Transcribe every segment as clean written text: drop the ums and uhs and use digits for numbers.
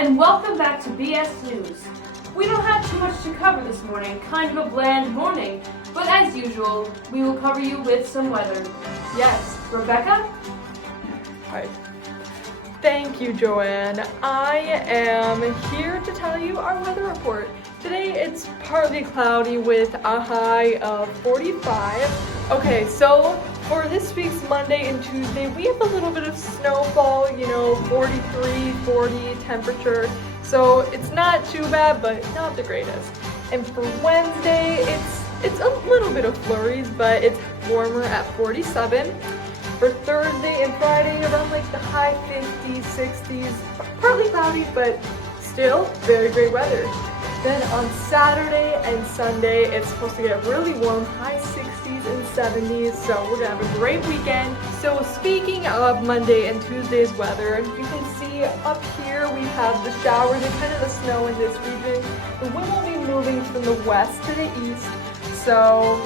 and welcome back to BS News. We don't have too much to cover this morning, kind of a bland morning, but as usual, we will cover you with some weather. Yes, Rebecca? Hi. Thank you, Joanne. I am here to tell you our weather report. Today it's partly cloudy with a high of 45. Okay, so for this week's Monday and Tuesday, we have a little bit of snowfall, 43, 40 temperature. So it's not too bad, but not the greatest. And for Wednesday, it's a little bit of flurries, but it's warmer at 47. For Thursday and Friday, around like the high 50s, 60s, partly cloudy, but still very great weather. Then on Saturday and Sunday, it's supposed to get really warm, high 60s and 70s, so we're gonna have a great weekend. So speaking of Monday and Tuesday's weather, you can see up here we have the showers and kind of the snow in this region. The wind will be moving from the west to the east, so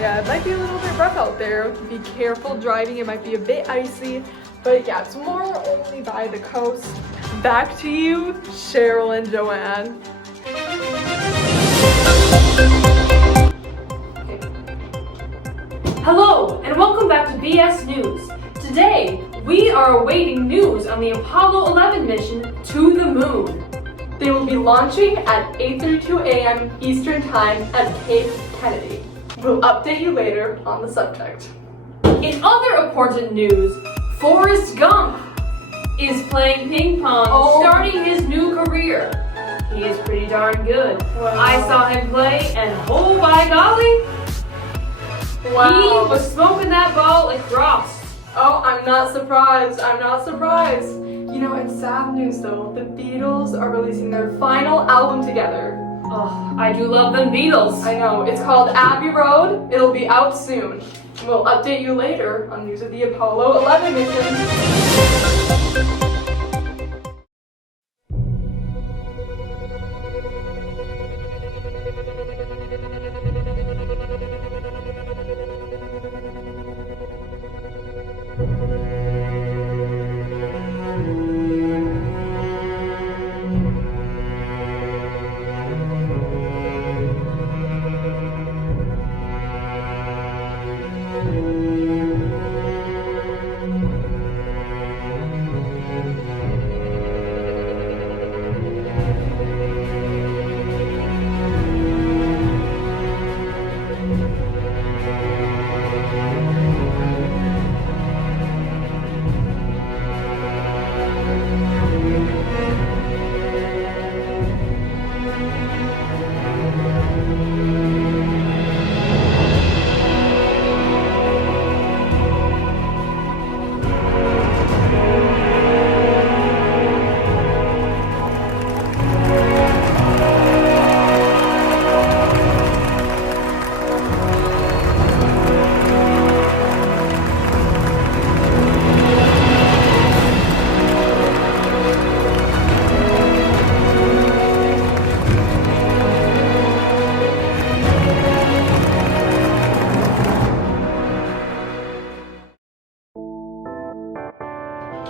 yeah, it might be a little bit rough out there. Be careful driving, it might be a bit icy, but yeah, it's more only by the coast. Back to you, Cheryl and Joanne. Hello, and welcome back to BS News. Today, we are awaiting news on the Apollo 11 mission to the moon. They will be launching at 8:32 a.m. Eastern Time at Cape Kennedy. We'll update you later on the subject. In other important news, Forrest Gump is playing ping pong, starting his new career. He is pretty darn good. Wow. I saw him play, and oh by golly, Wow. he was smoking that ball across. Oh, I'm not surprised. In sad news though, the Beatles are releasing their final album together. Oh, I do love them Beatles. I know, it's called Abbey Road. It'll be out soon. We'll update you later on news of the Apollo 11 mission.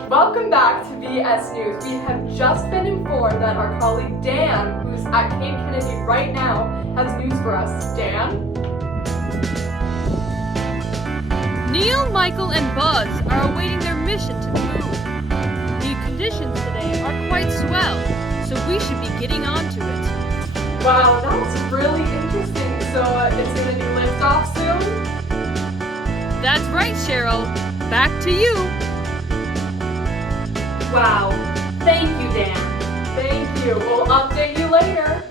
Welcome back to BS News. We have just been informed that our colleague Dan, who's at Cape Kennedy right now, has news for us. Dan? Neil, Michael, and Buzz are awaiting their mission to the moon. The conditions today are quite swell, so we should be getting on to it. Wow, that's really interesting. So it's going to be liftoff soon? That's right, Cheryl. Back to you. Wow, thank you, Dan. Thank you. We'll update you later.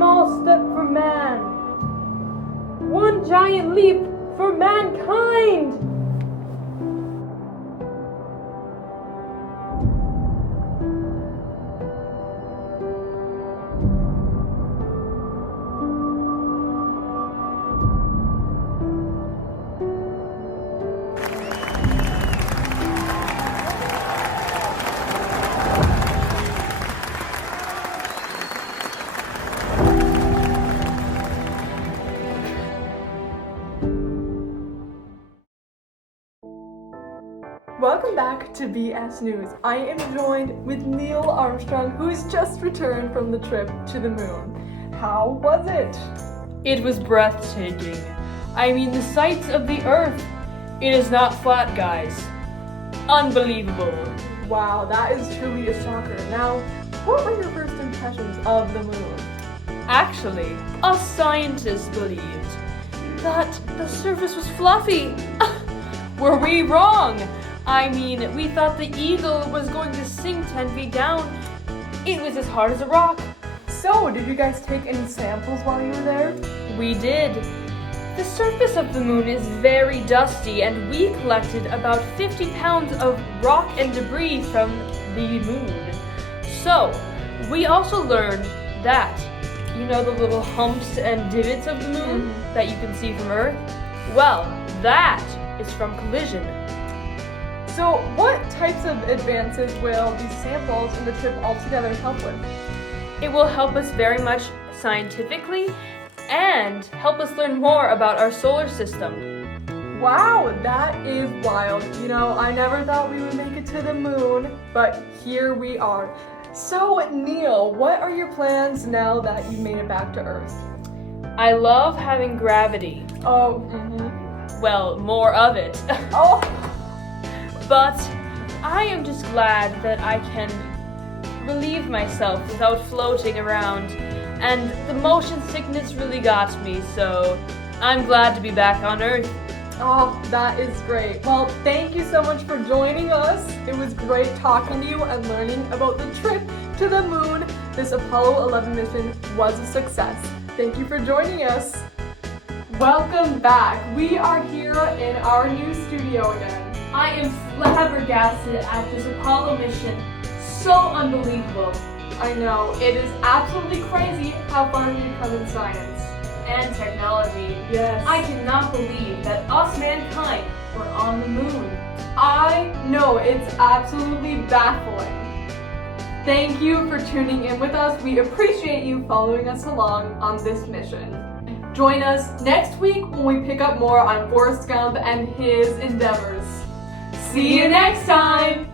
small step for man, one giant leap for mankind. Welcome back to BS News. I am joined with Neil Armstrong, who's just returned from the trip to the moon. How was it? It was breathtaking. I mean, the sights of the Earth. It is not flat, guys. Unbelievable. Wow, that is truly a shocker. Now, what were your first impressions of the moon? Actually, us scientists believed that the surface was fluffy. Were we wrong? I mean, we thought the Eagle was going to sink 10 feet down. It was as hard as a rock. So, did you guys take any samples while you were there? We did. The surface of the moon is very dusty, and we collected about 50 pounds of rock and debris from the moon. So, we also learned that, you know, the little humps and divots of the moon that you can see from Earth? Well, that is from collision. So, what types of advances will these samples and the trip altogether help with? It will help us very much scientifically and help us learn more about our solar system. Wow, that is wild. You know, I never thought we would make it to the moon, but here we are. So, Neil, what are your plans now that you've made it back to Earth? I love having gravity. Oh, Well, more of it. Oh, But I am just glad that I can relieve myself without floating around. And the motion sickness really got me, so I'm glad to be back on Earth. oh, that is great. Well, thank you so much for joining us. It was great talking to you and learning about the trip to the moon. This Apollo 11 mission was a success. Thank you for joining us. Welcome back. We are here in our new studio again. I am flabbergasted at this Apollo mission. So unbelievable. I know, it is absolutely crazy how far we've come in science. And technology. Yes. I cannot believe that us mankind were on the moon. I know, it's absolutely baffling. Thank you for tuning in with us. We appreciate you following us along on this mission. Join us next week when we pick up more on Forrest Gump and his endeavors. See you next time!